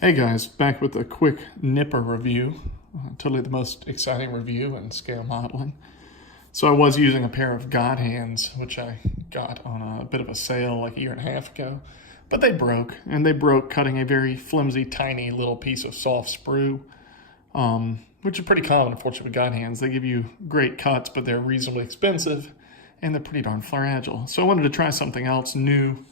Hey guys, back with a quick nipper review. Totally the most exciting review in scale modeling. So I was using a pair of God hands, which I got on a bit of a sale like a year and a half ago. But they broke, and they broke cutting a very flimsy, tiny little piece of soft sprue, which is pretty common, unfortunately, with God hands. They give you great cuts, but they're reasonably expensive, and they're pretty darn fragile. So I wanted to try something else new.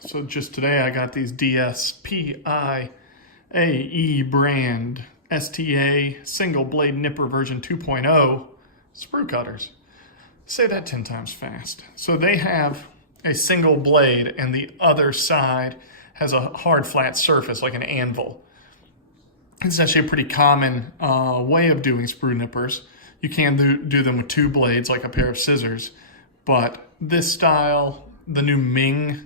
So just today I got these DSPIAE brand STA single blade nipper version 2.0 sprue cutters. Say that 10 times fast. So they have a single blade and the other side has a hard flat surface like an anvil. It's actually a pretty common way of doing sprue nippers. You can do them with two blades like a pair of scissors, but this style, the new Ming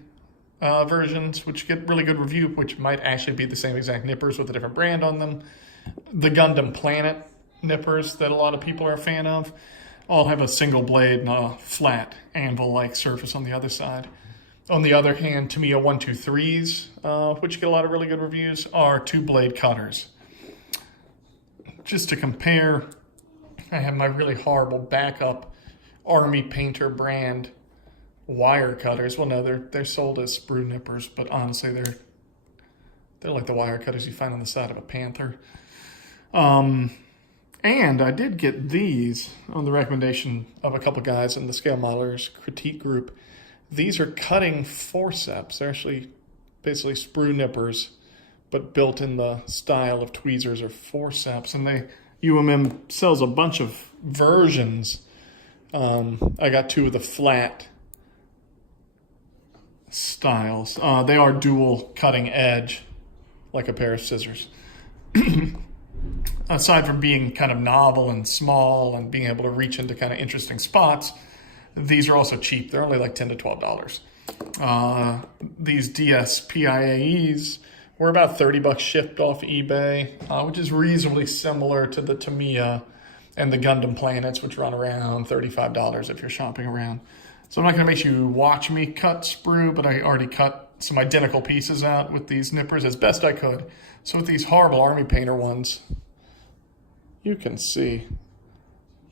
versions, which get really good review, which might actually be the same exact nippers with a different brand on them. The Gundam Planet nippers that a lot of people are a fan of all have a single blade and a flat anvil-like surface on the other side. On the other hand, Tamiya 123s, which get a lot of really good reviews, are two-blade cutters. Just to compare, I have my really horrible backup Army Painter brand wire cutters. Well, no, they're sold as sprue nippers, but honestly, they're like the wire cutters you find on the side of a Panther. And I did get these on the recommendation of a couple guys in the Scale Modelers critique group. These are cutting forceps. They're actually basically sprue nippers, but built in the style of tweezers or forceps. And UMM sells a bunch of versions. I got two of the flat styles. They are dual cutting edge, like a pair of scissors. Aside from being kind of novel and small and being able to reach into kind of interesting spots, these are also cheap. They're only like $10 to $12. These DSPIAEs were about $30 shipped off eBay, which is reasonably similar to the Tamiya and the Gundam Planets, which run around $35 if you're shopping around. So I'm not going to make you watch me cut sprue, but I already cut some identical pieces out with these nippers as best I could. So with these horrible Army Painter ones, you can see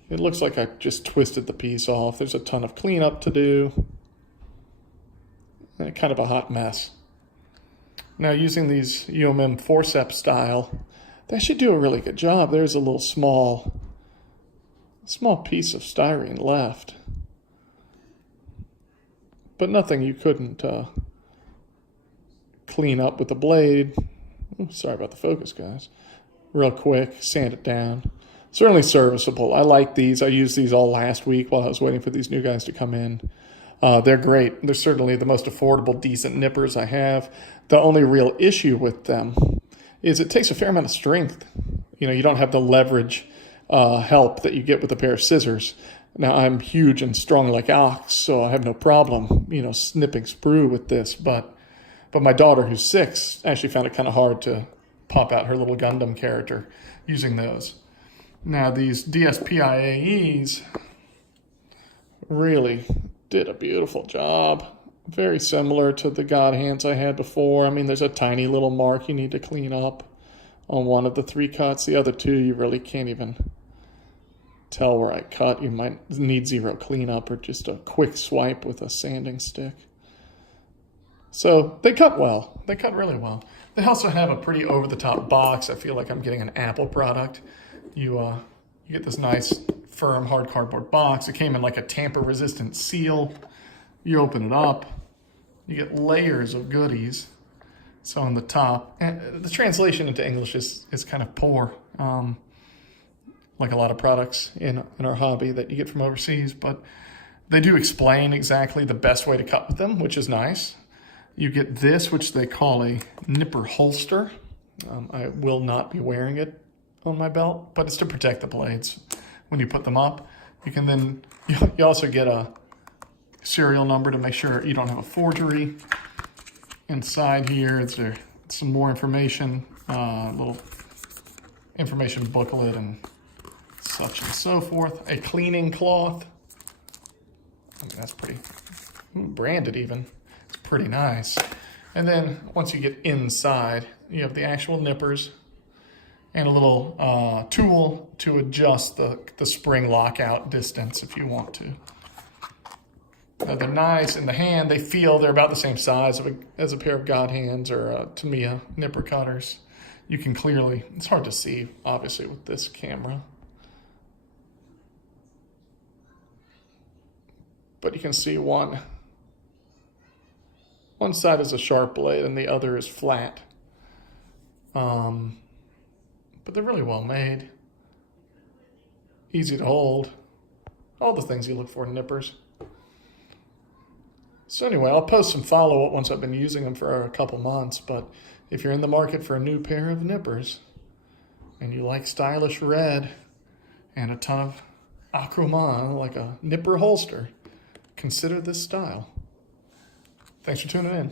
it looks like I just twisted the piece off. There's a ton of cleanup to do, and kind of a hot mess. Now using these UMM forceps style, they should do a really good job. There's a little small piece of styrene left, but nothing you couldn't clean up with the blade. Ooh, sorry about the focus, guys. Real quick, sand it down. Certainly serviceable. I like these. I used these all last week while I was waiting for these new guys to come in. They're great. They're certainly the most affordable, decent nippers I have. The only real issue with them is it takes a fair amount of strength. You don't have the leverage help that you get with a pair of scissors. Now, I'm huge and strong like ox, so I have no problem, snipping sprue with this. But my daughter, who's 6, actually found it kind of hard to pop out her little Gundam character using those. Now, these DSPIAEs really did a beautiful job. Very similar to the God hands I had before. I mean, there's a tiny little mark you need to clean up on one of the 3 cuts. The other 2, you really can't even tell where I cut. You might need zero cleanup or just a quick swipe with a sanding stick. So they cut well. They cut really well. They also have a pretty over-the-top box. I feel like I'm getting an Apple product. You get this nice, firm, hard cardboard box. It came in like a tamper-resistant seal. You open it up. You get layers of goodies. So on the top, and the translation into English is kind of poor. Like a lot of products in our hobby that you get from overseas, but they do explain exactly the best way to cut with them, which is nice. You get this, which they call a nipper holster. I will not be wearing it on my belt, but it's to protect the blades when you put them up. You can then, you also get a serial number to make sure you don't have a forgery. Inside here, there's some more information, little information booklet and such and so forth. A cleaning cloth. I mean, that's pretty branded even. It's pretty nice. And then once you get inside, you have the actual nippers and a little tool to adjust the spring lockout distance if you want to. They're nice in the hand. They feel they're about the same size as a pair of God hands or Tamiya nipper cutters. You can clearly, it's hard to see obviously with this camera, but you can see one side is a sharp blade and the other is flat. But they're really well made, easy to hold, all the things you look for in nippers. So anyway, I'll post some follow-up once I've been using them for a couple months, but if you're in the market for a new pair of nippers and you like stylish red and a ton of accoutrement, like a nipper holster, consider this style. Thanks for tuning in.